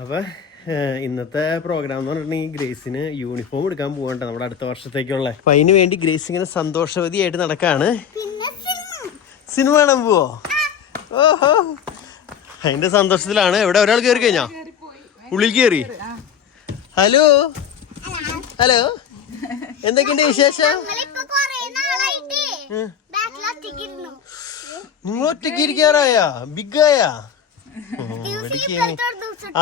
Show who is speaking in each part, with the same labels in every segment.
Speaker 1: അപ്പൊ ഇന്നത്തെ പ്രോഗ്രാം എന്ന് പറഞ്ഞിട്ടുണ്ടെങ്കിൽ ഗ്രേസിന് യൂണിഫോം എടുക്കാൻ പോകണ്ട നമ്മുടെ അടുത്ത വർഷത്തേക്കുള്ള. അപ്പൊ അതിന് വേണ്ടി ഗ്രേസ് ഇങ്ങനെ സന്തോഷവതിയായിട്ട് നടക്കാണ്. സിനിമ. കാണാൻ പോവോ? ഓഹോ. അതിന്റെ സന്തോഷത്തിലാണ്. എവിടെ? ഒരാൾ കയറി കഴിഞ്ഞാ? ഉള്ളിൽ കയറി ഹലോ? ഹലോ? എന്തൊക്കെയുണ്ട് വിശേഷം? നിങ്ങൾ ഒറ്റയ്ക്ക് ഇരിക്കാറായ? ബിഗ് ആയ.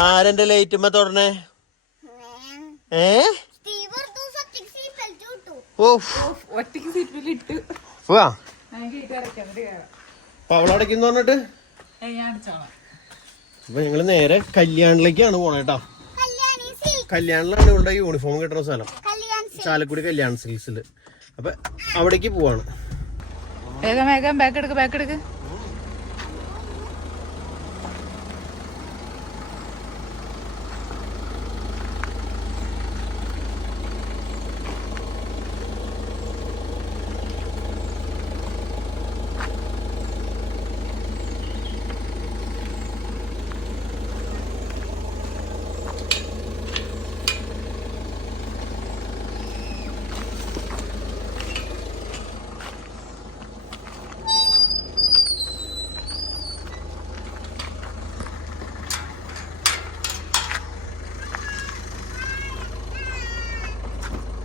Speaker 1: ആരെന്റെ ലൈറ്റുമ്മ തുടരണേ ഏ? പറഞ്ഞിട്ട്? അപ്പൊ ഞങ്ങൾ നേരെ കല്യാണിലേക്കാണ് പോണേട്ടാ കല്യാണിലാണ് ഇവിടെ യൂണിഫോം കിട്ടുന്ന സ്ഥലം ചാലക്കുടി കല്യാൺ സിൽസിൽ അപ്പൊ അവിടേക്ക് പോവാണ്.
Speaker 2: വേഗം വേഗം ബാക്ക് എടുക്ക് ബാക്ക് എടുക്ക്.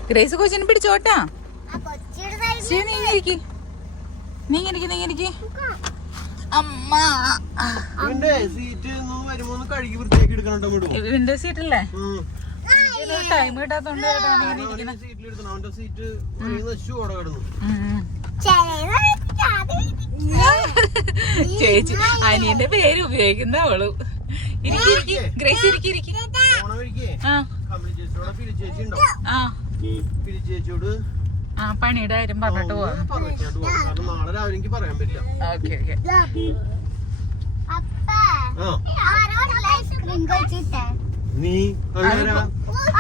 Speaker 2: ഗ്രേസ് കൊച്ചിനെ പിടിച്ചോട്ടാ. നീ നീ അമ്മ.
Speaker 1: വിടും.
Speaker 2: വിൻഡോ സീറ്റ് അല്ലേ? ടൈം കിട്ടാത്തോണ്ട് നീ ചേച്ചി അനിയന്റെ പേര് ഉപയോഗിക്കുന്ന അവൾ. ഇരിക്കി ഇരിക്കി. ഗ്രേസ് ഇരിക്കി ഇരിക്കി. ആ. ആ പണിയുടെ കാര്യം പറഞ്ഞിട്ട് പോവാം.
Speaker 1: നാളെ രാവിലെ എനിക്ക് പറയാൻ പറ്റില്ല.
Speaker 2: Okay okay.
Speaker 3: അപ്പ
Speaker 1: ആ.
Speaker 3: ഐസ്ക്രീം കഴിച്ചിട്ടേ
Speaker 1: നീ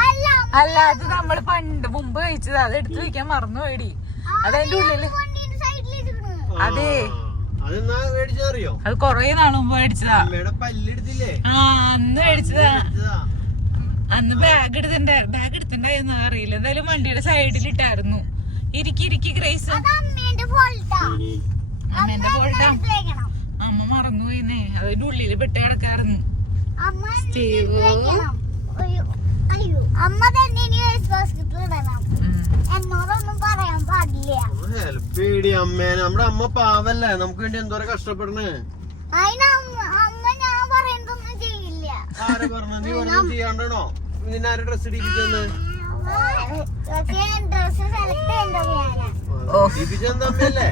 Speaker 3: അല്ല
Speaker 2: അല്ല അത് നമ്മൾ പണ്ട് മുമ്പ് കഴിച്ചത്. അത് എടുത്തു വെക്കാൻ മറന്നു
Speaker 3: പോയി അതെന്റെ ഉള്ളിൽ
Speaker 2: അതെ. അത് കൊറേ നാൾ മുമ്പ് മേടിച്ചതാ.
Speaker 1: പല്ലെടുത്തില്ലേ?
Speaker 2: ആ അന്ന് മേടിച്ചതാ. അന്ന് ബാഗ് എടുത്തിണ്ട ബാഗ് എടുത്തിണ്ടായിരുന്നു അറിയില്ല. എന്തായാലും വണ്ടിയുടെ സൈഡിൽ ഇട്ടായിരുന്നു. ഇരിക്കി ഇരിക്കി ഗ്രേസ്.
Speaker 3: അത് അമ്മേന്റെ ഫോൾട്ടാ
Speaker 2: അമ്മേന്റെ ഫോൾട്ടാ
Speaker 3: പോയിന്നേ
Speaker 2: അമ്മ അതിന്റെ ഉള്ളിൽ പെട്ട് കിടക്കായിരുന്നു.
Speaker 3: അമ്മ
Speaker 2: സ്റ്റീവ്.
Speaker 3: അയ്യോ അയ്യോ. അമ്മ തന്നെ ഇനി വേസ്റ്റ് ബാസ്കറ്റിൽ ഇടണം. എന്നോടൊന്നും പറയാൻ പാടില്ല.
Speaker 1: ഹെൽപ്പ് ചെയ്യടി അമ്മേനെ നമ്മുടെ അമ്മ പാവല്ലേ. നമുക്ക് വേണ്ടി എന്തോരം കഷ്ടപ്പെടണേ. ആരെ പറഞ്ഞു? നീ പറഞ്ഞു ചെയ്യാണ്ടോ നിന്നെ ആരെ ഡ്രസ് ഇടിപ്പിച്ചെന്ന്. ഇടിപ്പിച്ചെന്ന് അമ്മയല്ലേ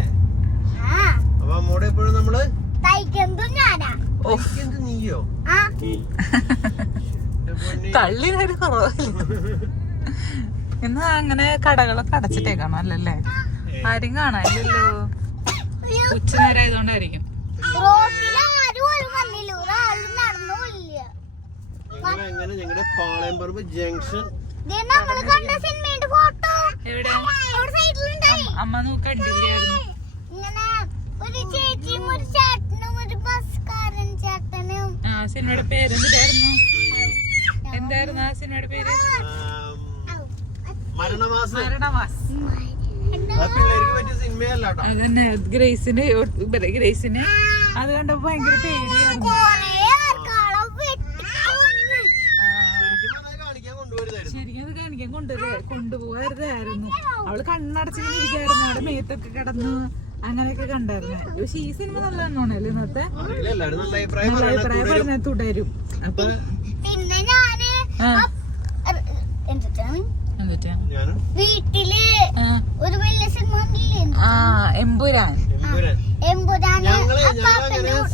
Speaker 1: അപ്പൊ അമ്മോടെ എപ്പോഴും നമ്മൾ. നീയോ.
Speaker 2: കള്ളിനൊരു കുറവില്ല. ഇന്ന് അങ്ങനെ കടകളൊക്കെ അടച്ചിട്ടേക്കാണോ? അല്ലല്ലേ? ആരും കാണാനില്ലല്ലോ.
Speaker 3: ഉച്ചനേരം
Speaker 2: ഉച്ച നേരം ആയതുകൊണ്ടായിരിക്കും
Speaker 3: റോഡിൽ ആരും പോലും വന്നില്ല ഒരാളും നടന്നു പോയില്ല
Speaker 1: എങ്ങനെ ഞങ്ങളുടെ പാളയംപറമ്പ് ജംഗ്ഷൻ
Speaker 3: ദേ നമ്മൾ കണ്ട സിനിമയുടെ ഫോട്ടോ.
Speaker 2: എവിടെ?
Speaker 3: അവിടെ സൈഡിലുണ്ടായി
Speaker 2: അമ്മ നോക്ക് കണ്ടില്ലായിരുന്നു
Speaker 3: ഇങ്ങനെ ഒരു ചേച്ചിയും ഒരു ചേട്ടനും ഒരു ബസ്കാരൻ ചേട്ടനും.
Speaker 2: ആ സിനിമയുടെ പേര് എന്തായിരുന്നു എന്തായിരുന്നു ആ സിനിമയുടെ പേര്? അതന്നെ ഗ്രേസിന് ഗ്രേസിന്. അത് കണ്ടപ്പോ ഭയങ്കര പേടിയായിരുന്നു
Speaker 3: കൊറേ ആൾക്കാളെ വെട്ടിക്കൊന്ന്
Speaker 2: ആ,
Speaker 1: ശരിക്കും പറഞ്ഞാൽ കാണിക്കാൻ കൊണ്ടുവരുതായിരുന്നു
Speaker 2: ശരിക്കും അത് കാണിക്കാൻ കൊണ്ടുവരേ കൊണ്ടുപോകരുതായിരുന്നു അവൾ കണ്ണടച്ചിങ്ങനെ ഇരിക്കായിരുന്നു അവിടെ മേത്തൊക്കെ കിടന്ന് അങ്ങനെയൊക്കെ കണ്ടായിരുന്നു. പക്ഷെ ഈ സിനിമ നല്ല എണ്ണമാണല്ലേ ഇന്നത്തെ?
Speaker 1: നല്ല അഭിപ്രായം
Speaker 2: പറഞ്ഞ തുടരും. അപ്പൊ
Speaker 3: പിന്നെ ഞാൻ
Speaker 2: വീട്ടിൽ
Speaker 3: ഒരു വലിയ സിനിമ
Speaker 2: ആ എമ്പുരാൻ.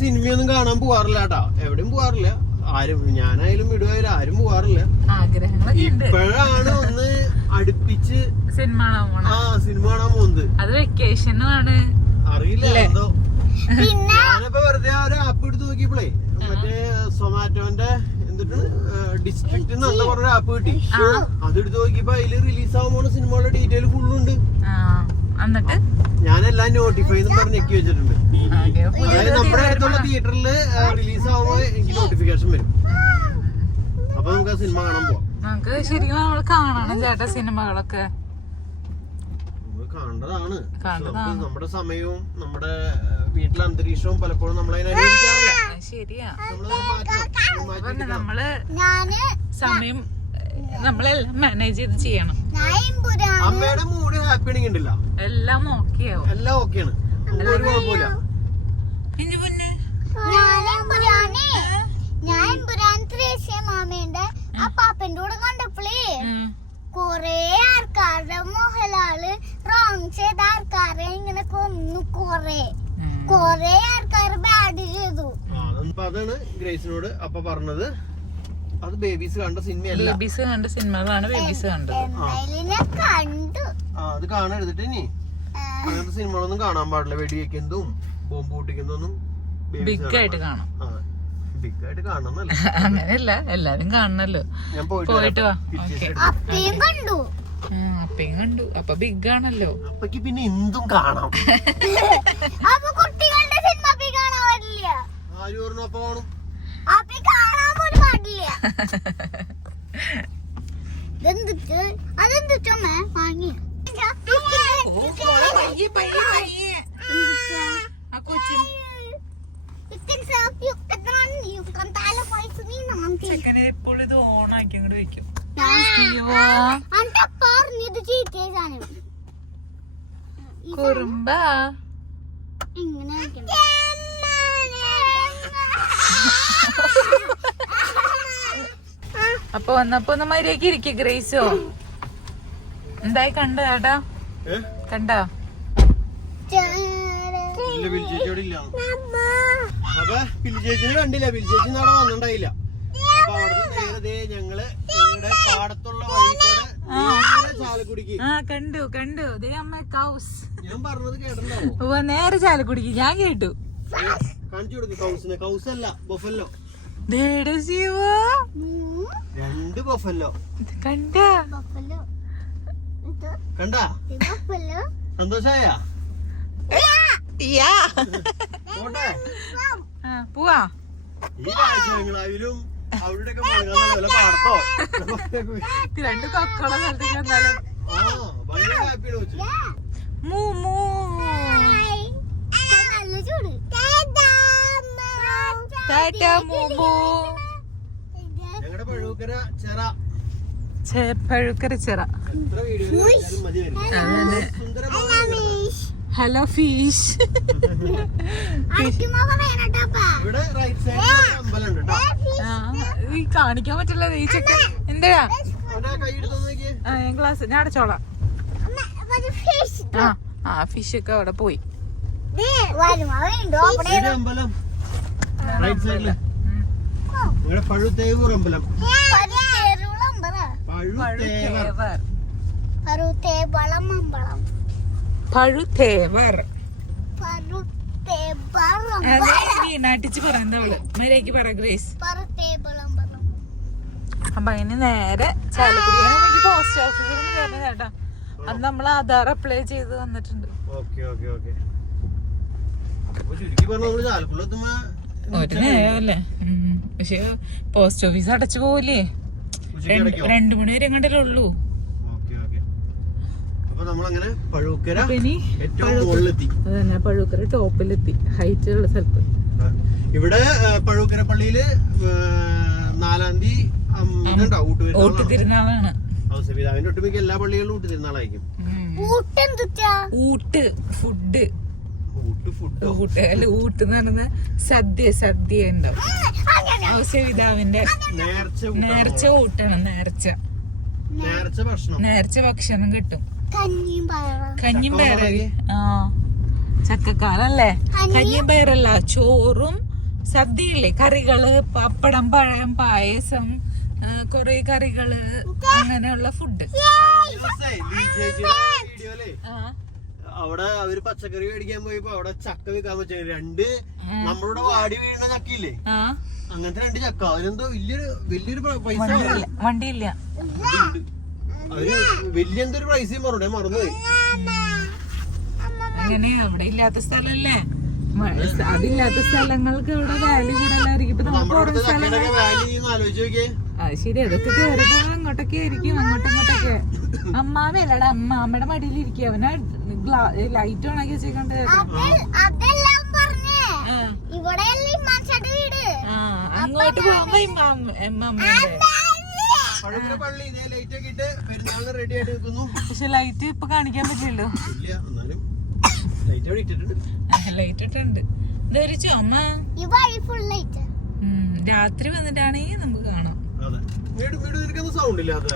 Speaker 1: സിനിമയൊന്നും കാണാൻ പോവാറില്ല കേട്ടോ. എവിടെയും പോവാറില്ല. ആരും ഞാനായാലും വിടുവായാലും ആരും പോവാറില്ല.
Speaker 2: ആഗ്രഹങ്ങളൊക്കെ
Speaker 1: ഇപ്പോഴാണ് ഒന്ന് അടുപ്പിച്ച്
Speaker 2: സിനിമ കാണാൻ
Speaker 1: ആ സിനിമ കാണാൻ പോകുന്നത്
Speaker 2: അത് വെക്കേഷനാണ്.
Speaker 1: അറിയില്ല എന്തോ.
Speaker 3: പിന്നെ?
Speaker 1: ഞാനിപ്പോ വെറുതെ ഒരു ആപ്പ് എടുത്ത് നോക്കിയപ്പോളേ മറ്റേ സൊമാറ്റോന്റെ എന്നിട്ട് ഡിസ്ട്രിക്ട് നല്ല പറഞ്ഞ ആപ്പ് കിട്ടി. അതെടുത്ത് നോക്കിയപ്പോ അതിൽ റിലീസ് ആവാൻ പോണ സിനിമകളുടെ ഡീറ്റെയിൽ ഫുള്ളുണ്ട്.
Speaker 2: എന്നിട്ട്?
Speaker 1: ഞാനെല്ലാം നോട്ടിഫൈ എന്ന് പറഞ്ഞ് ഞെക്കി വെച്ചിട്ടുണ്ട്. അതായത് നമ്മുടെ അടുത്തുള്ള തിയേറ്ററിൽ റിലീസ് ആവുമ്പോൾ എനിക്ക് നോട്ടിഫിക്കേഷൻ വരും. നമുക്ക് ആ സിനിമ കാണാൻ പോവാം.
Speaker 2: നമുക്ക് ശരിക്കും നമ്മൾ കാണണം ചേട്ടാ സിനിമകളൊക്കെ.
Speaker 1: നമുക്ക് നമ്മുടെ സമയവും നമ്മുടെ വീട്ടിലെ അന്തരീക്ഷവും പലപ്പോഴും നമ്മളെ അനുവദിക്കാറില്ല
Speaker 2: ശരിയാ.
Speaker 3: നമ്മൾ
Speaker 2: സമയം നമ്മളെല്ലാം മാനേജ് ചെയ്ത് ചെയ്യണം.
Speaker 1: അമ്മയുടെ മൂഡ് ഹാപ്പി ആണെങ്കിൽ ഉണ്ടല്ല.
Speaker 2: എല്ലാം ഓക്കെയാവും
Speaker 1: എല്ലാം ഓക്കെയാണ് ഒരു കുഴപ്പമില്ല.
Speaker 2: ഇനി പിന്നെ.
Speaker 3: ഞാൻ എമ്പുരാൻ ത്രേസ്യ മാമേന്റെ ആ പാപ്പന്റെ കൂടെ കണ്ടപ്പോഴേ
Speaker 2: ഉം.
Speaker 3: കൊറേ ആൾക്കാരുടെ മോഹൻലാൽ റോങ് ചെയ്ത ആൾക്കാരെ ഇങ്ങനെ കൊന്നു കൊറേ. കൊറേ ആൾക്കാർ ബാഡ് ചെയ്തു.
Speaker 1: അതാണ് ഗ്രേസിനോട് അപ്പൊ പറഞ്ഞത്. അത് ബേബീസ് കണ്ട സിനിമയല്ല.
Speaker 2: ബേബീസ് കണ്ട സിനിമകളാണ് ബേബീസ് കണ്ടത്.
Speaker 3: കണ്ടു.
Speaker 1: ആ അത് കാണാൻ എടുത്തിട്ട് ഇനി.
Speaker 3: ആ,
Speaker 1: അങ്ങനത്തെ സിനിമകളൊന്നും കാണാൻ പാടില്ല. വെടിവെക്കുന്നതും ബോംബ് പൊട്ടിക്കുന്നതൊന്നും
Speaker 2: ബിഗ് ആയിട്ട് കാണാം. അങ്ങനെയല്ല എല്ലാരും കാണണല്ലോ
Speaker 1: ഞാൻ പോയിട്ട്
Speaker 2: പോയിട്ട് വാ
Speaker 3: കണ്ടു
Speaker 2: അപ്പയും കണ്ടു അപ്പൊ ബിഗ് ആണല്ലോ
Speaker 1: അപ്പക്ക് പിന്നെ എന്തും കാണാം
Speaker 3: അപ്പൊ കുട്ടികളുടെ സിനിമ അപ്പി കാണാൻ പാടില്ല
Speaker 1: ആര് പറഞ്ഞു അപ്പൊ കാണും
Speaker 3: അപ്പി കാണാൻ പോലും പാടില്ല ഇതെന്തിട്ട് അതെന്തിട്ടമ്മ വാങ്ങി
Speaker 2: ആ കൊച്ചു ചെക്കനെ ഇപ്പോൾ ഇത് ഓണാക്കി അങ്ങോട്ട് വെക്കും.
Speaker 3: പറഞ്ഞത് ചീറ്റിയ സാധനം.
Speaker 2: കുറുമ്പ.
Speaker 3: ഇങ്ങനെ വെക്കണം.
Speaker 2: അപ്പൊ വന്നപ്പോ ഒന്ന് മര്യാദയ്ക്ക് ഇരിക്ക ഗ്രേസോ. എന്തായി കണ്ട ചേട്ടാ?
Speaker 1: ഏ?
Speaker 2: കണ്ടോ?
Speaker 1: ഇല്ല അവിടെ ഇല്ല. അപ്പൊ ബിൽ ചേച്ചിനെ കണ്ടില്ല. ഇന്ന് അവിടെ വന്നിണ്ടായില്ല അപ്പൊ അവിടുന്ന് നേരെ ദേ ഞങ്ങൾ ഞങ്ങളുടെ പാടത്തുള്ള വഴിക്കൂടെ നേരെ ചാലക്കുടിക്ക്.
Speaker 2: ആ കണ്ടു കണ്ടു. ദേ അമ്മ കൗസ്
Speaker 1: ഞാൻ പറഞ്ഞത് കേട്ടിട്ടുണ്ടാവോ
Speaker 2: നേരെ ചാലക്കുടിക്ക്. ഞാൻ കേട്ടു.
Speaker 1: കാണിച്ചു കൊടുക്കും കൗസിനെ കൗസ് അല്ല ബൊഫല്ലോ
Speaker 2: ദേടെ ശിവ.
Speaker 1: രണ്ട് ബൊഫല്ലോ
Speaker 2: കണ്ട.
Speaker 1: കണ്ടാ? സന്തോഷായ?
Speaker 2: യാ
Speaker 1: പോട്ടെ.
Speaker 2: ആ, പോവാ. രണ്ട് കൊക്കോള സ്ഥലത്തേക്ക് വന്നാലും. മൂ മൂ.
Speaker 1: ചെറ.
Speaker 2: പഴുക്കര ചിറ. ഹലോ ഫീഷ്
Speaker 3: അടിക്കുമ്പോ പറയണട്ടാ
Speaker 1: ഇവിടെ റൈറ്റ് സൈഡിൽ അമ്പലം ഉണ്ട് കേട്ടോ
Speaker 2: ഈ കാണിക്കാൻ പറ്റില്ല ഈ ചെക്കൻ എന്താ
Speaker 1: അവന്റെ കൈ എടുത്തു
Speaker 2: ആ ഞാൻ ക്ലാസ് ഞാൻ അടച്ചോളാം. ആ ആ ഫിഷ് ഒക്കെ അവിടെ പോയി.
Speaker 1: അമ്പലം. പഴുത്തേവൂർ പഴുത്തേവർ
Speaker 2: പഴുത്തേവർ. മര്യാദയ്ക്ക് പറ ഗ്രേസ്. അപ്പൊ അതിന് നേരെ ചാലക്കുടി പോസ്റ്റ് ഓഫീസിൽ നിന്ന് ചേട്ടാ അത് നമ്മൾ ആധാർ അപ്ലൈ ചെയ്ത് വന്നിട്ടുണ്ട് ഒരു നേരല്ലേ? പക്ഷെ പോസ്റ്റ് ഓഫീസ് അടച്ചു പോവില്ലേ രണ്ടു മണി വരെ എങ്ങോട്ടല്ലേ ഉള്ളൂ.
Speaker 1: അപ്പൊ നമ്മളങ്ങനെ പഴുക്കര ഏറ്റവും മുകളിലെത്തി.
Speaker 2: അതന്നെ പഴുക്കര ടോപ്പിലെത്തി. ഹൈറ്റ് ഉള്ള സ്ഥലത്ത്.
Speaker 1: ഇവിടെ പഴുക്കര പള്ളിയിൽ നാലാം തീയതി
Speaker 2: ഊട്ടുതിരുന്നാളാണ്?
Speaker 1: ഔസപിതാവിന്റെ ഒട്ടുമിക്ക എല്ലാ പള്ളികളിലും ഊട്ടുതിരുന്നാളായിരിക്കും.
Speaker 2: ഊട്ട് ഫുഡ്.
Speaker 1: ഊട്ട് ഫുഡ്?
Speaker 2: ഊട്ട് അല്ല ഊട്ട് എന്ന് പറയുന്ന സദ്യ സദ്യ ഉണ്ടാവും.
Speaker 1: നേർച്ച ഊട്ടാണ്?
Speaker 2: നേർച്ച നേർച്ച
Speaker 1: ഭക്ഷണം
Speaker 2: കിട്ടും.
Speaker 3: കഞ്ഞിയും പയറും.
Speaker 2: ആ ചക്കക്കാലല്ലേ? കഞ്ഞിയും പയറല്ല ചോറും സദ്യയില്ലേ? കറികൾ പപ്പടം പഴം പായസം കൊറേ കറികൾ അങ്ങനെയുള്ള ഫുഡ്.
Speaker 1: അവിടെ അവർ പച്ചക്കറി മേടിക്കാൻ പോയപ്പോ അവിടെ ചക്ക വിൽക്കാൻ പറ്റും രണ്ട് നമ്മളുടെ വാടി വീഴുന്ന ചക്കയില്ലേ
Speaker 2: ആ.
Speaker 1: അങ്ങനത്തെ രണ്ട് ചക്ക. അതിനെന്തോ വലിയൊരു വലിയൊരു പൈസ
Speaker 2: വണ്ടിയില്ല
Speaker 1: ഉണ്ട്. വലിയ എന്തൊരു പ്രൈസ് പറഞ്ഞു ഞാൻ മറന്നുപോയി
Speaker 2: അങ്ങനെ അവിടെ ഇല്ലാത്ത സ്ഥലല്ലേ? അതില്ലാത്ത സ്ഥലങ്ങൾക്ക് ഇവിടെ വാല്യൂ കൂടുതലായിരിക്കും. ഇപ്പൊ
Speaker 1: നമുക്ക്
Speaker 2: സ്ഥലങ്ങൾ അത് ശരി അതൊക്കെ കയറുമ്പോ അങ്ങോട്ടൊക്കെ ആയിരിക്കും അങ്ങോട്ടും ഇങ്ങോട്ടൊക്കെ. അമ്മാമല്ലടാ അമ്മാമ്മയുടെ മടിയിൽ ഇരിക്കും. അവനെ ലൈറ്റ് ഓണാക്കി വെച്ചേക്കണ്ട്. അങ്ങോട്ട് പോകുമ്പോ
Speaker 1: പള്ളി ഇതേ ലൈറ്റ് ഒക്കെ ഇട്ട് പെരുന്നാളിന് റെഡി ആയിട്ട് നിൽക്കുന്നു.
Speaker 2: പക്ഷെ ലൈറ്റ് ഇപ്പൊ കാണിക്കാൻ പറ്റില്ലല്ലോ.
Speaker 1: ഇല്ല എന്നാലും ലൈറ്റ് അവിടെ ഇട്ടിട്ടുണ്ട്.
Speaker 2: ലൈറ്റ് ഇട്ടുണ്ട്. ധരിച്ചോ അമ്മ
Speaker 3: ഈ ഫുൾ ലൈറ്റ്
Speaker 2: ഉം, രാത്രി വന്നിട്ടാണെങ്കിൽ നമുക്ക് കാണാം.
Speaker 1: അതെ. വീട് വീട് നിനക്കൊന്നും സൗണ്ട് ഇല്ലാത്ത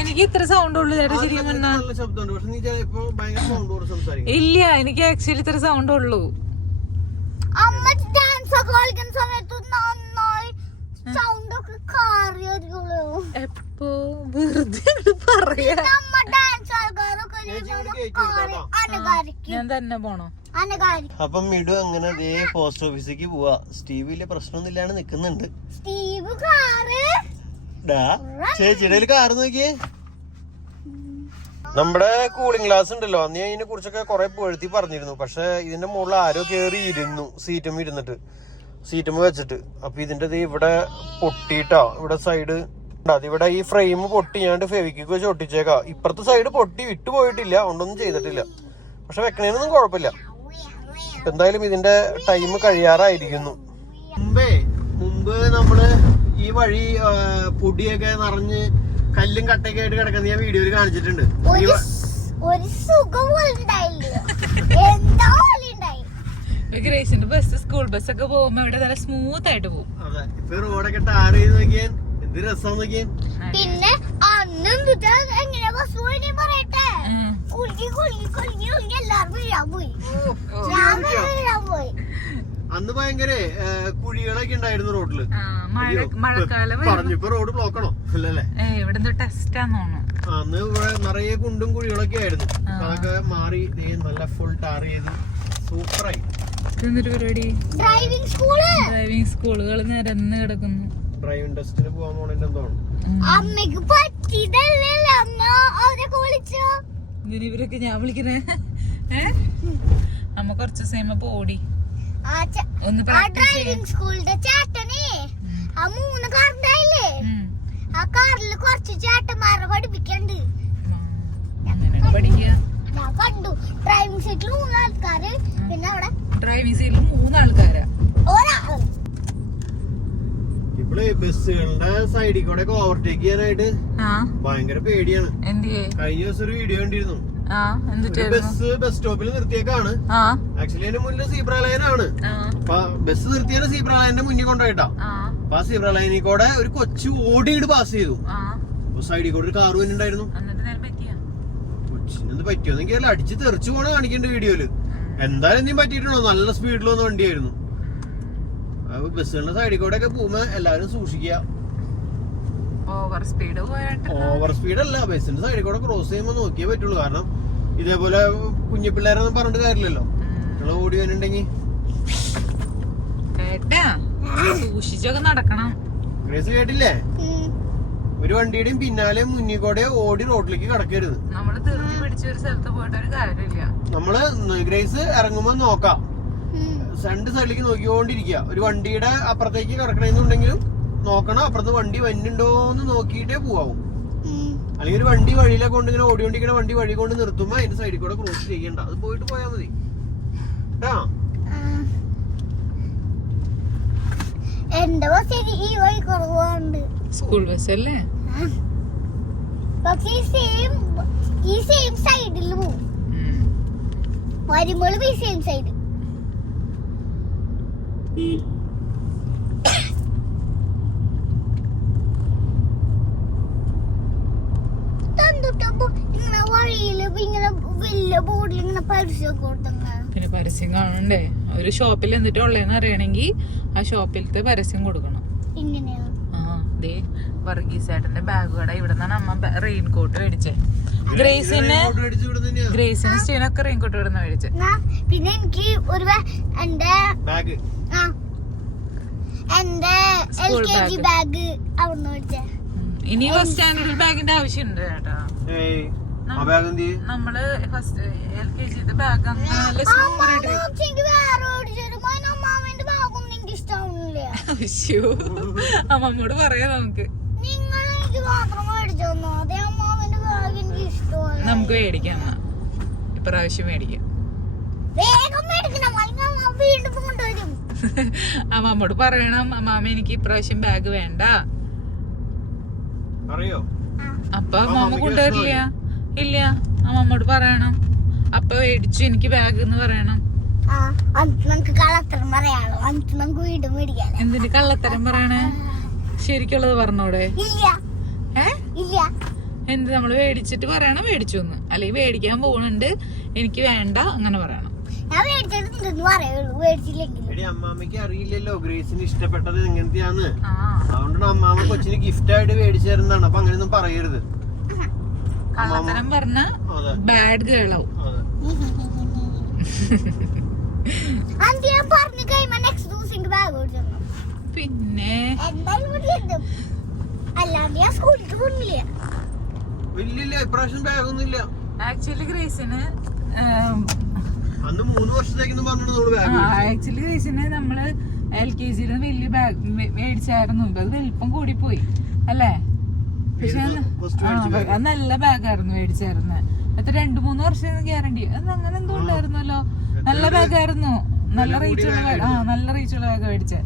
Speaker 2: എനിക്ക് ഇത്ര സൗണ്ട് ഉള്ളു ചേട്ടാ ശരിക്കും
Speaker 1: നല്ല ശബ്ദമുണ്ട് പക്ഷെ നീ ചില- ഇപ്പൊ ഭയങ്കര സൗണ്ട് കൂടെ
Speaker 2: ഇല്ല എനിക്ക് ആക്ച്വലി ഇത്ര സൗണ്ട് ഉള്ളൂ.
Speaker 3: അമ്മ ഡാൻസ് ഒക്കെ കളിക്കുന്ന സമയത്ത്
Speaker 2: എപ്പോ വെറുതെ പറയാ. ഞാൻ തന്നെ പോണോ?
Speaker 1: അപ്പം മിഡു അങ്ങനെ അതേ പോസ്റ്റ് ഓഫീസിലേക്ക് പോവാ. സ്റ്റീവ് വലിയ പ്രശ്നമൊന്നും ഇല്ലാണ്ട് നിക്കുന്നുണ്ട്
Speaker 3: സ്റ്റീവ്
Speaker 1: ചേച്ചിയുടെ കാറ് നോക്കിയേ. നമ്മുടെ കൂളിംഗ് ഗ്ലാസ് ഉണ്ടല്ലോ. അന്ന് ഞാൻ ഇതിനെ കുറിച്ചൊക്കെ കുറെ പേഴ്ത്തി പറഞ്ഞിരുന്നു. പക്ഷെ ഇതിന്റെ മുകളിൽ ആരോ കേറി ഇരുന്നു സീറ്റും ഇരുന്നിട്ട്. സീറ്റും വെച്ചിട്ട്. അപ്പൊ ഇതിന്റെ ദേ ഇവിടെ പൊട്ടിയിട്ടാ. ഇവിടെ സൈഡ് അതിവിടെ ഈ ഫ്രെയിം പൊട്ടിയാണ്ട് ഞാൻ ഫെവിക്കൊക്കെ വെച്ച് ഒട്ടിച്ചേക്കാ. ഇപ്പുറത്തെ സൈഡ് പൊട്ടി വിട്ടു പോയിട്ടില്ല. ഒണ്ടൊന്നും ചെയ്തിട്ടില്ല. പക്ഷെ വെക്കണേനൊന്നും കുഴപ്പമില്ല. എന്തായാലും ഇതിന്റെ ടൈം കഴിയാറായിരിക്കുന്നു. മുമ്പേ മുമ്പ് നമ്മൾ ഈ വഴി പൊടിയൊക്കെ നിറഞ്ഞ് കല്ലും കട്ടയൊക്കെ ആയിട്ട് കിടക്കുന്ന ഞാൻ വീഡിയോയിൽ കാണിച്ചിട്ടുണ്ട്.
Speaker 3: ഒരു സുഖം എന്താ
Speaker 2: ഗ്രേസിന്റെ ബസ് സ്കൂൾ ബസ് ഒക്കെ പോകുമ്പോ ഇവിടെ നല്ല സ്മൂത്ത് ആയിട്ട് പോകും.
Speaker 1: അതെ. ഇപ്പൊ റോഡൊക്കെ ടാർ ചെയ്ത് നോക്കിയാൻ എന്ത് രസം
Speaker 3: പിന്നെ അന്നും എങ്ങനെ ബസ് പോയി പറയട്ടെ? വീഴാൻ പോയി. ഞാൻ വരെ വീഴാൻ പോയി.
Speaker 1: അന്ന് ഭയങ്കര കുഴികളൊക്കെ ഉണ്ടായിരുന്നു റോഡിൽ
Speaker 2: മഴ മഴക്കാലം വരും.
Speaker 1: പറഞ്ഞിപ്പോ റോഡ് അല്ലല്ലേ?
Speaker 2: ഇവിടെ എന്തോ ടെസ്റ്റാന്ന്
Speaker 1: അന്ന് ഇവിടെ നിറയെ കുണ്ടും കുഴികളൊക്കെ ആയിരുന്നു. അതൊക്കെ മാറി നല്ല ഫുൾ ടാർ ചെയ്ത്. സൂപ്പറായി.
Speaker 2: ഇതെന്തൊരു പരിപാടി?
Speaker 3: ഡ്രൈവിംഗ് സ്കൂൾ
Speaker 2: ഡ്രൈവിംഗ് സ്കൂളുകൾ നിരന്ന് കിടക്കുന്നു.
Speaker 1: ഡ്രൈവിംഗ് ടെസ്റ്റിന് പോകാൻ പോണെന്റെ എന്താണ്
Speaker 3: അമ്മയ്ക്ക് പറ്റിയതല്ലേ അമ്മ? അവരെ വിളിച്ചോ?
Speaker 2: ഇവരൊക്കെ ഞാൻ വിളിക്കുന്നേ? ഏ? അമ്മ കുറച്ച് സമയം പോടി. ഒന്ന്
Speaker 3: ഡ്രൈവിംഗ് സ്കൂളിന്റെ ചേട്ടനെ. ആ മൂന്ന് കാറുണ്ടായില്ലേ ആ കാറിൽ കുറച്ച് ചേട്ടന്മാരെ പഠിപ്പിക്കണ്ട്.
Speaker 2: പഠിക്കുക.
Speaker 3: ഞാൻ കണ്ടു. ഡ്രൈവിംഗ് സീറ്റിൽ മൂന്ന് ആൾക്കാര് പിന്നെ അവിടെ
Speaker 2: ഡ്രൈവിംഗ് സീറ്റിൽ മൂന്നാൾക്കാരാ.
Speaker 3: ഒരാൾ.
Speaker 1: ഇവിടെ ബസ്സുകളുടെ സൈഡിൽ കൂടെ ഓവർടേക്ക് ചെയ്യാനായിട്ട്
Speaker 2: ആ.
Speaker 1: ഭയങ്കര പേടിയാണ്.
Speaker 2: എന്തിയേ
Speaker 1: കഴിഞ്ഞ ദിവസം ഒരു വീഡിയോ കണ്ടിരുന്നു. ബസ് ബസ് സ്റ്റോപ്പിൽ നിർത്തിയേക്കാണ്.
Speaker 2: ആ.
Speaker 1: ആക്ച്വലി അതിന്റെ മുന്നിൽ സീബ്ര ലൈനാണ്
Speaker 2: ആ.
Speaker 1: അപ്പൊ ബസ് നിർത്തിയാണ് സീബ്ര ലൈനിന്റെ മുന്നിൽ കൊണ്ടുപോയിട്ടാ.
Speaker 2: ആ.
Speaker 1: അപ്പൊ ആ സീബ്ര ലൈനിൽ കൂടെ ഒരു കൊച്ചു ഓടിയിട്ട് പാസ് ചെയ്തു. സൈഡിൽ കൂടെ ഒരു കാർ വന്നിട്ടുണ്ടായിരുന്നു. പറ്റിയോന്നെങ്കിൽ അല്ല അടിച്ച് തെറിച്ചു പോണ കാണിക്കേണ്ട വീഡിയോയിൽ. എന്തായാലും എന്തെങ്കിലും പറ്റിയിട്ടുണ്ടോ? നല്ല സ്പീഡിൽ വന്ന വണ്ടിയായിരുന്നു. അപ്പൊ ബസ്സുകളുടെ സൈഡിൽ കൂടെ ഒക്കെ പോകുമ്പോ എല്ലാരും സൂക്ഷിക്കുക.
Speaker 2: ഓവർ സ്പീഡ്
Speaker 1: ഓവർ സ്പീഡ് അല്ല ബസ്സിന്റെ സൈഡിൽ കൂടെ ക്രോസ് ചെയ്യുമ്പോൾ നോക്കിയേ പറ്റുള്ളൂ. കാരണം ഇതേപോലെ കുഞ്ഞു പിള്ളേരൊന്നും പറഞ്ഞിട്ട് കാര്യമില്ലല്ലോ. നിങ്ങൾ ഓടി വരുന്നുണ്ടെങ്കിൽ
Speaker 2: കേട്ടാ സൂക്ഷിച്ചൊക്കെ നടക്കണം.
Speaker 1: ഗ്രേസ് കേട്ടില്ലേ. ഒരു വണ്ടിയുടെയും പിന്നാലെ മുന്നിൽ കൂടെ ഓടി റോഡിലേക്ക് കടക്കരുത്.
Speaker 2: നമ്മൾ തെറിഞ്ഞു പിടിച്ച ഒരു സ്ഥലത്ത് പോയിട്ട് ഒരു കാര്യമില്ല.
Speaker 1: നമ്മൾ ഗ്രേസ് ഇറങ്ങുമ്പോ നോക്കാം. രണ്ട് സൈഡിലേക്ക് നോക്കിക്കൊണ്ടിരിക്കുക. ഒരു വണ്ടിയുടെ അപ്പുറത്തേക്ക് കിടക്കണമെന്നുണ്ടെങ്കിലും നോക്കണം. അപ്പുറത്ത് വണ്ടി വന്നുണ്ടോന്ന് നോക്കിയിട്ടേ പോവാവും. അല്ലെങ്കിൽ ഒരു വണ്ടി വഴിയിലൊക്കെ കൊണ്ട് ഇങ്ങനെ ഓടിക്കൊണ്ടിരിക്കണ വണ്ടി വഴി കൊണ്ട് നിർത്തുമ്പോ അതിന്റെ സൈഡിൽ കൂടെ ക്രോസ് ചെയ്യണ്ട. അത് പോയിട്ട് പോയാൽ മതി. കേട്ടാ?
Speaker 3: എന്തോ എന്റെ ബസ് ഈ വഴി കുറവുണ്ട്.
Speaker 2: സ്കൂൾ ബസ് അല്ലേ?
Speaker 3: പക്ഷെ സെയിം ഈ സെയിം സൈഡിൽ പോവും
Speaker 2: ഉം.
Speaker 3: ഈ സെയിം സൈഡ്
Speaker 2: പിന്നെ പരസ്യം കാണണ്ടേ? ഒരു ഷോപ്പിൽ എന്നിട്ട് ഉള്ളതെന്ന് അറിയണമെങ്കിൽ ആ ഷോപ്പിലത്തെ പരസ്യം കൊടുക്കണം.
Speaker 3: ഇങ്ങനെയാണ്
Speaker 2: ആ ദേ വർഗീസേട്ടന്റെ ബാഗ് കട. ഇവിടെ നിന്നാണ് അമ്മ റെയിൻ കോട്ട് മേടിച്ചേ. ഗ്രേസിന് ഗ്രേസിന് സ്റ്റീനൊക്കെ റെയിൻ കോട്ട് ഇവിടെ നിന്ന് മേടിച്ചേ
Speaker 3: പിന്നെ എനിക്ക് ഒരു എന്റെ എന്റെ എൽ കെ ജി ബാഗ് അവിടുന്ന് മേടിച്ചേ.
Speaker 2: ഇനി ഫസ്റ്റ് സ്റ്റാൻഡേർഡ് ബാഗിന്റെ ആവശ്യമുണ്ട് ചേട്ടാ? നമ്മൾ first L K G bag നല്ല സൂപ്പർ ആയിട്ട് അമ്മമ്മോട് പറയാം നമുക്ക്. നമുക്ക് മേടിക്കാം എന്നാ. ഇപ്രാവശ്യം മേടിക്കാം. അമ്മമ്മോട് പറയണം. അമ്മാമ എനിക്ക് ഇപ്രാവശ്യം ബാഗ് വേണ്ട.
Speaker 1: അറിയോ?
Speaker 2: അപ്പൊ അമ്മാമ കൊണ്ടുവരില്ല. ഇല്ല. അമ്മമ്മോട് പറയണം. അപ്പൊ മേടിച്ചു. എനിക്ക് ബാഗ് എന്ന് പറയണം.
Speaker 3: നമുക്ക് കളത്തരം പറയാനുള്ളൂ അന്നിട്ട് നമുക്ക് വീട് മേടിക്കാൻ
Speaker 2: എന്തിന് കള്ളത്തരം പറയാണ്? ശരിക്കുള്ളത് പറഞ്ഞോടെ.
Speaker 3: ഇല്ല. ഇല്ല.
Speaker 2: എന്ത് നമ്മൾ മേടിച്ചിട്ട് പറയണം? മേടിച്ചു എന്ന്. അല്ലെങ്കിൽ മേടിക്കാൻ പോകുന്നുണ്ട് എനിക്ക് വേണ്ട അങ്ങനെ പറയണം.
Speaker 1: അമ്മാമ്മയ്ക്ക് അറിയില്ലല്ലോ. ഗ്രേസിന് ഇഷ്ടപ്പെട്ടത് എങ്ങനത്തെയാന്ന്. അതുകൊണ്ടാണ് അമ്മാമ്മ കൊച്ചിന് ഗിഫ്റ്റ് ആയിട്ട് മേടിച്ചു തരുന്നതാണ്. അപ്പൊ അങ്ങനെയൊന്നും പറയരുത്.
Speaker 2: കള്ളത്തരം പറഞ്ഞ ബാഡ് ഗേളാവും
Speaker 3: പറഞ്ഞു കഴിയുമ്പോ നെക്സ്റ്റ് ദിവസം ബാഗ്
Speaker 2: പിന്നെ?
Speaker 3: എന്തായാലും മേടിച്ചു അല്ലാണ്ട് ഞാൻ സ്കൂളിൽ പോകുന്നില്ല
Speaker 1: ഇല്ലില്ല ഇപ്രാവശ്യം ബാഗൊന്നും ഇല്ല.
Speaker 2: ആക്ച്വലി ഗ്രേസിന്
Speaker 1: അന്ന് മൂന്ന്
Speaker 2: ആക്ച്വലി ഗ്രേസിന് നമ്മൾ എൽ കെ ജിയിൽ വലിയ ബാഗ് മേടിച്ചായിരുന്നു. അത് വലിപ്പം കൂടിപ്പോയി. അല്ലേ? പക്ഷെ ആ, അത് നല്ല ബാഗായിരുന്നു മേടിച്ചായിരുന്നത് അത് രണ്ടു മൂന്ന് വർഷം ഗ്യാരണ്ടി അത് അങ്ങനെ എന്തോ ഉണ്ടായിരുന്നല്ലോ. നല്ല ബാഗായിരുന്നു നല്ല റേറ്റുള്ള ആ നല്ല റേറ്റുള്ള ബാഗ് മേടിച്ചേ.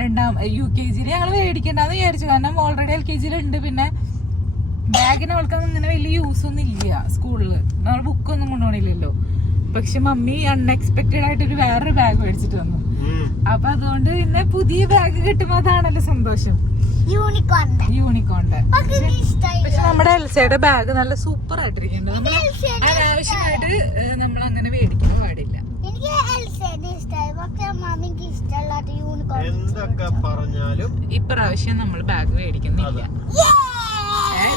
Speaker 2: രണ്ടാം യു കെ ജിയിൽ ഞങ്ങൾ മേടിക്കണ്ടെന്ന് വിചാരിച്ചു കാരണം ഓൾറെഡി എൽ കെ ജിയിലുണ്ട്. പിന്നെ ബാഗിന് അവൾക്ക് അങ്ങനെ വലിയ യൂസ് ഒന്നും ഇല്ല സ്കൂളിൽ നമ്മൾ ബുക്കൊന്നും കൊണ്ടുപോകണില്ലല്ലോ. പക്ഷെ മമ്മി അൺഎക്സ്പെക്ടഡ് ആയിട്ട് ഒരു വേറൊരു ബാഗ് മേടിച്ചിട്ട് വന്നു. അപ്പൊ അതുകൊണ്ട് പിന്നെ പുതിയ ബാഗ് കിട്ടുമ്പോ അതാണല്ലോ സന്തോഷം.
Speaker 3: യൂണിക്കോണിന്റെ പക്ഷെ
Speaker 2: നമ്മുടെ എൽസയുടെ ബാഗ് നല്ല സൂപ്പർ ആയിട്ടിരിക്കുന്നുണ്ട്. നമ്മൾ അനാവശ്യമായിട്ട് നമ്മൾ അങ്ങനെ മേടിക്കാൻ പാടില്ല.
Speaker 1: എന്തൊക്കെ പറഞ്ഞാലും
Speaker 2: ഇപ്രാവശ്യം നമ്മൾ ബാഗ് മേടിക്കുന്നില്ല.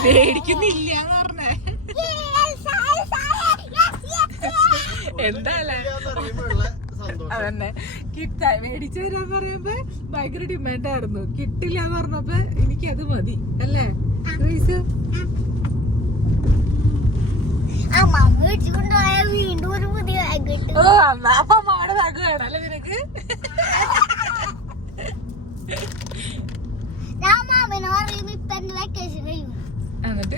Speaker 2: മേടിക്കുന്നില്ല എന്ന് പറഞ്ഞേ. എന്താല്ലേ?
Speaker 1: അറിയുമ്പോഴുള്ള സന്തോഷം.
Speaker 2: അതന്നെ. കിട്ടാ മേടിച്ചു തരാൻ പറയുമ്പോ ഭയങ്കര ഡിമാൻഡ് ആയിരുന്നു. കിട്ടില്ല എന്ന് പറഞ്ഞപ്പോ എനിക്ക് അത് മതി അല്ലേ? റീസ്?
Speaker 3: ആ. മേടിച്ചു കൊണ്ടുപോയ വീണ്ടും ഒരു പുതിയ ബാഗ് കിട്ടും
Speaker 2: ഓ അമ്മ അപ്പൊ അമ്മയുടെ ബാഗ് വേണം നിനക്ക്? എന്നിട്ട്?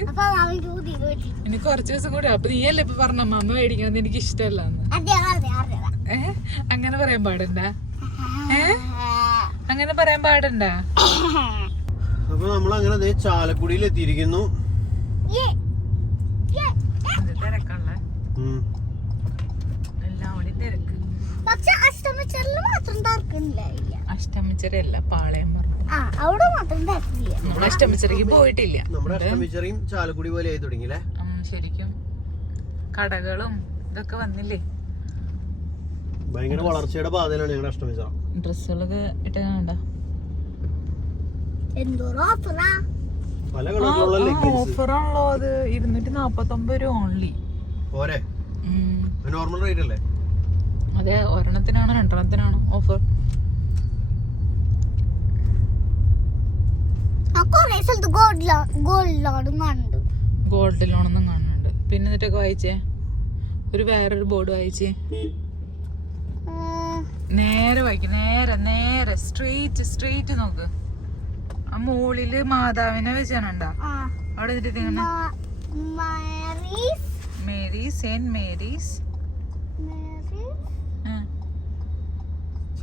Speaker 2: ഇനി കുറച്ച് ദിവസം കൂടി അപ്പൊ നീയല്ലേ ഇപ്പൊ പറഞ്ഞ അമ്മ മേടിക്കുന്നത് എനിക്ക് ഇഷ്ടമല്ല അങ്ങനെ പറയാൻ പാടണ്ട? അങ്ങനെ പറയാൻ പാടണ്ട?
Speaker 1: അപ്പൊ നമ്മളങ്ങനെ ദേ ചാലക്കുടിയിൽ എത്തിയിരിക്കുന്നു
Speaker 3: അഷ്ടമിച്ചറിൽ മാത്രം തർക്കമില്ല ഇല്ല.
Speaker 2: അഷ്ടമിച്ചരല്ല പാളയം പറഞ്ഞു.
Speaker 3: ആ അവിടെ മാത്രം തർക്കില്ല
Speaker 2: നമ്മൾ അഷ്ടമിച്ചരക്ക് പോയിട്ടില്ല.
Speaker 1: നമ്മുടെ അഷ്ടമിച്ചറിയും ചാലക്കുടി പോലെ ആയി തുടങ്ങിയില്ലേ
Speaker 2: ശരിക്കും. കടകളും ഇതൊക്കെ വന്നില്ലേ?
Speaker 1: ഭയങ്കര വളർച്ചയുടെ പാതയിലാണ് ഞങ്ങളുടെ അഷ്ടമിച്ചറ.
Speaker 2: ഡ്രസ്സുകളൊക്കെ ഇട്ട്
Speaker 1: കാണണ്ട.
Speaker 2: ഓഫറാണല്ലോ അത്. ഇരുന്നൂറ്റി നാപ്പത്തൊമ്പത് രൂപ ഓൺലി
Speaker 1: പോരെ? നോർമൽ റേറ്റ് അല്ലേ?
Speaker 2: അതെ ഒരെണ്ണത്തിനാണോ രണ്ടെണ്ണത്തിനാണോ ഓഫർ
Speaker 3: ഗോൾഡ്
Speaker 2: ലോണൊന്നും കാണുന്നുണ്ട്. പിന്നെ എന്നിട്ടൊക്കെ വായിച്ചേ? ഒരു വേറൊരു ബോർഡ് വായിച്ചേ? നേരെ വായിക്കും നേരെ നേരെ സ്ട്രീറ്റ് സ്ട്രീറ്റ് നോക്ക്. ആ മുകളിൽ മാതാവിനെ വെച്ചാണുണ്ടാ? അവിടെ എന്നിട്ട്
Speaker 3: മേരീസ്.
Speaker 2: മേരി സെന്റ് മാരീസ് ആ.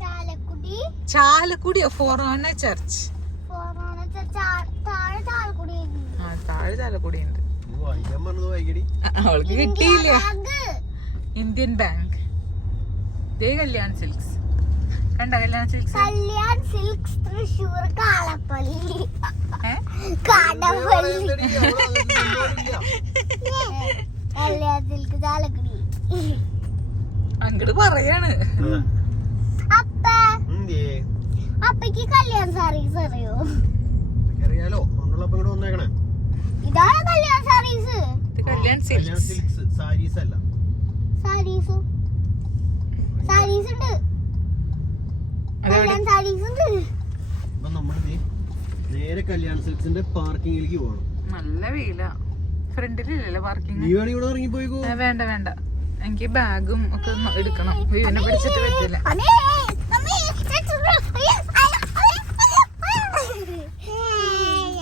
Speaker 3: ചാലക്കുടി.
Speaker 2: ചാലക്കുടിയോ ഫോറോണ ചർച്ച്.
Speaker 3: ഫോറാണ് ചാ- താഴെ ചാലക്കുടി
Speaker 2: ആ താഴെ ചാലക്കുടി ഉണ്ട്. അവൾക്ക് കിട്ടിയില്ല. Indian bank. ദേ കല്യാൺ സിൽക്സ്. കണ്ട Kalyan silks?
Speaker 3: Kalyan silks Thrissur Kalappally. Kadappally. Kalyan silk Chalakudy.
Speaker 2: അങ്ങോട്ട് പറയാണ്?
Speaker 3: അപ്പക്ക് കല്യാൺ സാരീസ് അറിയോ?
Speaker 1: ഇതൊക്കെ അറിയാലോ അതുകൊണ്ടുള്ള അപ്പൊ ഇങ്ങോട്ട് വന്നേക്കണേ.
Speaker 3: ഇതാണ് കല്യാൺ സാരീസ്
Speaker 2: കല്യാൺ
Speaker 1: കല്യാൺ
Speaker 2: സിൽക്സ്
Speaker 1: സാരീസ് അല്ല.
Speaker 3: സാരീസ് സാരീസ് ഉണ്ട്. കല്യാൺ സാരീസ് ഉണ്ട്.
Speaker 1: അപ്പൊ നമ്മൾ നേരെ കല്യാൺ സിൽക്സിന്റെ പാർക്കിങ്ങിലേക്ക് പോകണം
Speaker 2: നല്ല വെയില. ഫ്രണ്ടിലില്ലല്ലോ പാർക്കിംഗ്
Speaker 1: നീ ഇവിടെ ഇറങ്ങി പോയിക്കോ
Speaker 2: വേണ്ട വേണ്ട. എനിക്ക് ബാഗും ഒക്കെ എടുക്കണം. വിവിനെ പിടിച്ചിട്ട് പറ്റില്ല
Speaker 3: അമ്മേ, അമ്മേ, let's go. അയ്യ, അയ്യ, അയ്യ.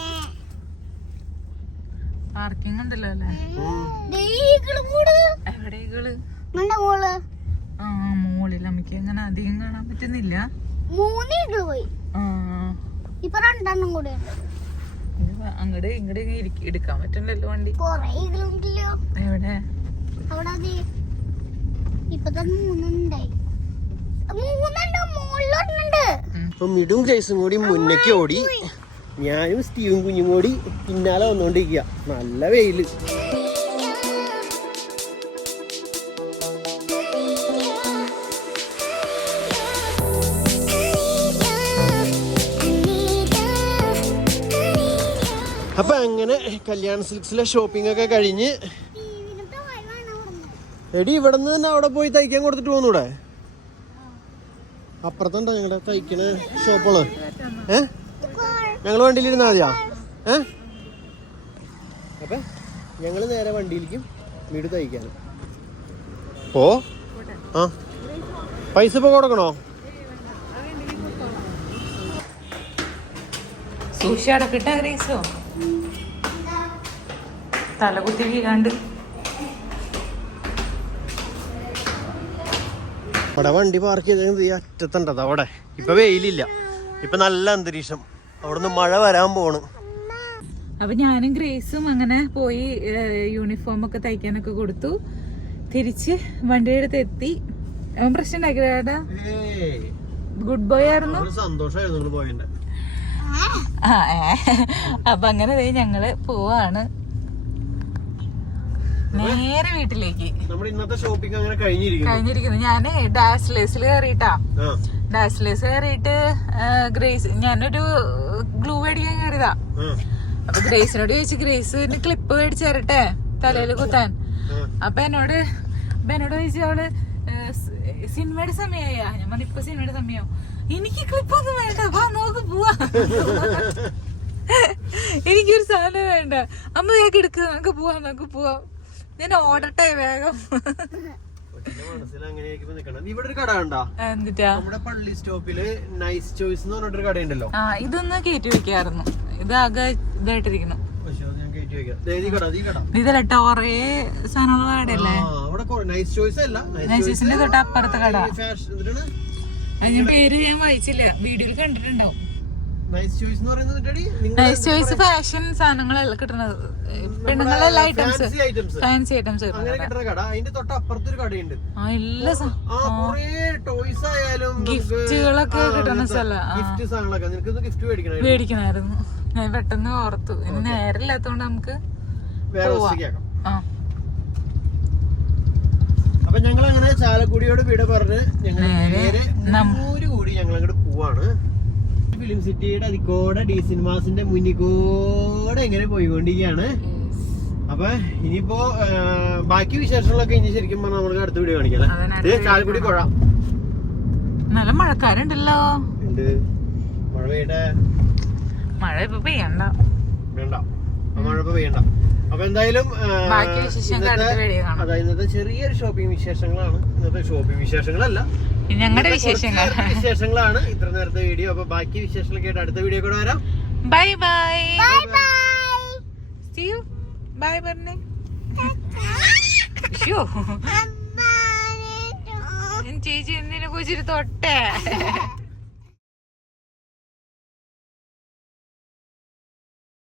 Speaker 2: പാർക്കിംഗ് ഉണ്ടല്ലോ അല്ലേ
Speaker 3: ദൈവങ്ങളും കൂടെ
Speaker 2: എവിടെകൾ
Speaker 3: നിന്റെ മോൾ
Speaker 2: ആ മോളിൽ നമുക്ക് അങ്ങനെ അധികം കാണാൻ പറ്റുന്നില്ല
Speaker 3: മൂന്ന് ഈകൾ പോയി
Speaker 2: ആ
Speaker 3: ഇപ്പൊ രണ്ടെണ്ണം കൂടെ ഉണ്ട്
Speaker 2: അങ്ങട് ഇങ്ങട് എടുക്കാൻ പറ്റണ്ടല്ലോ വണ്ടി. എവിടെ?
Speaker 3: ഇപ്പൊ
Speaker 1: മിടും ഗ്രേസും കൂടി മുന്നേക്ക് ഓടി. ഞാനും സ്റ്റീവും കുഞ്ഞും കൂടി പിന്നാലെ വന്നോണ്ടിരിക്കുക നല്ല വെയിൽ. കല്യാൺ സിൽക്സിലെ ഷോപ്പിംഗ് ഒക്കെ കഴിഞ്ഞ്. എടി ഇവിടെ നിന്ന് തന്നെ അവിടെ പോയി തയ്ക്കാൻ കൊടുത്തിട്ട് പോന്നൂടെ? അപ്പുറത്തുണ്ടോ ഞങ്ങളുടെ തയ്ക്കണ ഷോപ്പുകൾ? ഏ? ഞങ്ങൾ വണ്ടിയിലിരുന്നാ മതിയാ? ഏ? അപ്പൊ ഞങ്ങൾ നേരെ വണ്ടിയിലേക്കും വീട് തയ്ക്കാനും ഓ? ആ. പൈസ ഇപ്പൊ കൊടുക്കണോ?
Speaker 2: സൂക്ഷിച്ചോ തലകുത്തി വീഴാണ്ട്.
Speaker 1: അവിടെ വണ്ടി പാർക്ക് ചെയ്തത് ഈ അറ്റത്തുണ്ടത് അവിടെ. ഇപ്പൊ വെയിലില്ല. ഇപ്പൊ നല്ല അന്തരീക്ഷം. അവിടുന്ന് മഴ വരാൻ പോണ്.
Speaker 2: അപ്പൊ ഞാനും ഗ്രേസും അങ്ങനെ പോയി യൂണിഫോം ഒക്കെ തയ്ക്കാനൊക്കെ കൊടുത്തു. തിരിച്ച് വണ്ടിയുടെ അടുത്ത് എത്തി. അവൻ പ്രശ്നം ഉണ്ടാക്കിയതാ ഗുഡ് ബോയ് ആയിരുന്നു.
Speaker 1: സന്തോഷമായിരുന്നു.
Speaker 2: അപ്പൊ അങ്ങനെ ദേ ഞങ്ങൾ പോവാണ്. നേരെ വീട്ടിലേക്ക്.
Speaker 1: നമ്മുടെ ഇന്നത്തെ ഷോപ്പിംഗ് അങ്ങനെ കഴിഞ്ഞിരിക്കുന്നു.
Speaker 2: കഴിഞ്ഞിരിക്കുന്നു. ഡാഷ് ഡാസ്ലേസിൽ കയറിയിട്ടാ
Speaker 1: ഡാഷ്
Speaker 2: ഡാസ്ലേസ് കയറിയിട്ട് ഗ്രേസ് ഞാനൊരു ഗ്ലൂ മേടിക്കാൻ കയറിയതാ അപ്പൊ ഗ്രേസിനോട് ചോദിച്ചു ഗ്രേസിന് ക്ലിപ്പ് മേടിച്ചു തരട്ടെ? തലയിൽ കുത്താൻ. അപ്പൊ എന്നോട് അപ്പൊ എന്നോട് ചോദിച്ചു അവൾ സിനിമയുടെ സമയമായാ ഞാൻ പറഞ്ഞു ഇപ്പൊ സിനിമയുടെ സമയോ? എനിക്ക് ക്ലിപ്പ് ഒന്നും വേണ്ട. വാ നോക്ക് പോവാ. എനിക്കൊരു സാധനം വേണ്ട. അമ്മ ഞാൻ എടുക്കുക നമുക്ക് പോവാം നമുക്ക് പോവാം. ഞാൻ ഓടട്ടെ വേഗം.
Speaker 1: പള്ളി സ്റ്റോപ്പിൽ നൈസ് ചോയ്സ് എന്ന് പറഞ്ഞിട്ടൊരു കടയുണ്ടല്ലോ.
Speaker 2: ആ ഇതൊന്ന് കേറ്റി വെക്കായിരുന്നു. ഇത് ആകെ ഇതായിട്ടിരിക്കുന്നു.
Speaker 1: കൊറേ
Speaker 2: ഇതല്ല ടോറേ സാധനമുള്ള കടയല്ലേ?
Speaker 1: നൈസ്
Speaker 2: തൊട്ട് അപ്പുറത്തെ കട. ഞാൻ പേര് ഞാൻ വായിച്ചില്ല. വീഡിയോയിൽ കണ്ടിട്ടുണ്ടാവും.
Speaker 1: നൈസ് ചോയ്സ്
Speaker 2: ഫാഷൻ സാധനങ്ങളെല്ലാം കിട്ടുന്നത്. പെണ്ണുങ്ങളെല്ലാം ഐറ്റംസ്
Speaker 1: ഫാൻസി ഐറ്റംസ്
Speaker 2: എല്ലാ ഗിഫ്റ്റുകളൊക്കെ കിട്ടുന്ന
Speaker 1: സ്ഥലമാണ്
Speaker 2: മേടിക്കണായിരുന്നു ഞാൻ പെട്ടെന്ന് ഓർത്തു. ഇനി നേരില്ലാത്തോണ്ട് നമുക്ക്
Speaker 1: അപ്പൊ ഞങ്ങൾ അങ്ങനെ ചാലക്കുടിയോട് വീട് പറഞ്ഞ് ഞങ്ങൾ
Speaker 2: നേരെ
Speaker 1: നേരെ കൂടി ഞങ്ങൾ അങ്ങോട്ട് പോവാണ്. ഫിലിം സിറ്റിയുടെ അതിക്കോടെ ഡി സിനിമാസിന്റെ മുന്നിക്കൂടെ ഇങ്ങനെ പോയിക്കൊണ്ടിരിക്കുകയാണ്. അപ്പൊ ഇനിയിപ്പോ ബാക്കി വിശേഷങ്ങളൊക്കെ ഇനി ശരിക്കും പറഞ്ഞാൽ നമുക്ക് അടുത്ത വീഡിയോ കാണിക്കാം ചാലക്കുടി കുഴ
Speaker 2: നല്ല മഴക്കാരുണ്ടല്ലോ.
Speaker 1: ഉണ്ട് മഴ പെയ്യണ്ട
Speaker 2: മഴ ഇപ്പൊ പെയ്യണ്ട.
Speaker 1: വേണ്ട. മഴ ഇപ്പൊ പെയ്യണ്ട. അപ്പൊ എന്തായാലും അതായത്
Speaker 2: ബാക്കി വിശേഷങ്ങൾ അടുത്ത
Speaker 1: ഇന്നത്തെ-
Speaker 2: വീഡിയോ കാണാം.
Speaker 1: അതാ ചെറിയൊരു ഷോപ്പിംഗ് വിശേഷങ്ങളാണ്. ഇന്നത്തെ ഷോപ്പിംഗ് വിശേഷങ്ങളല്ല.
Speaker 2: ഞങ്ങളുടെ വിശേഷങ്ങൾ.
Speaker 1: വിശേഷങ്ങളാണ്. ഇത്ര നേരത്തെ വീഡിയോ അപ്പൊ ബാക്കി വിശേഷങ്ങളൊക്കെ ആയിട്ട് അടുത്ത വീഡിയോ കൂടെ വരാം.
Speaker 2: Bye bye
Speaker 3: bye bye
Speaker 2: See you. Bye പറഞ്ഞേ ഷോ
Speaker 3: അമ്മ
Speaker 2: ചേച്ചി എന്തിനെ കുറിച്ചിട്ട് തൊട്ടേ?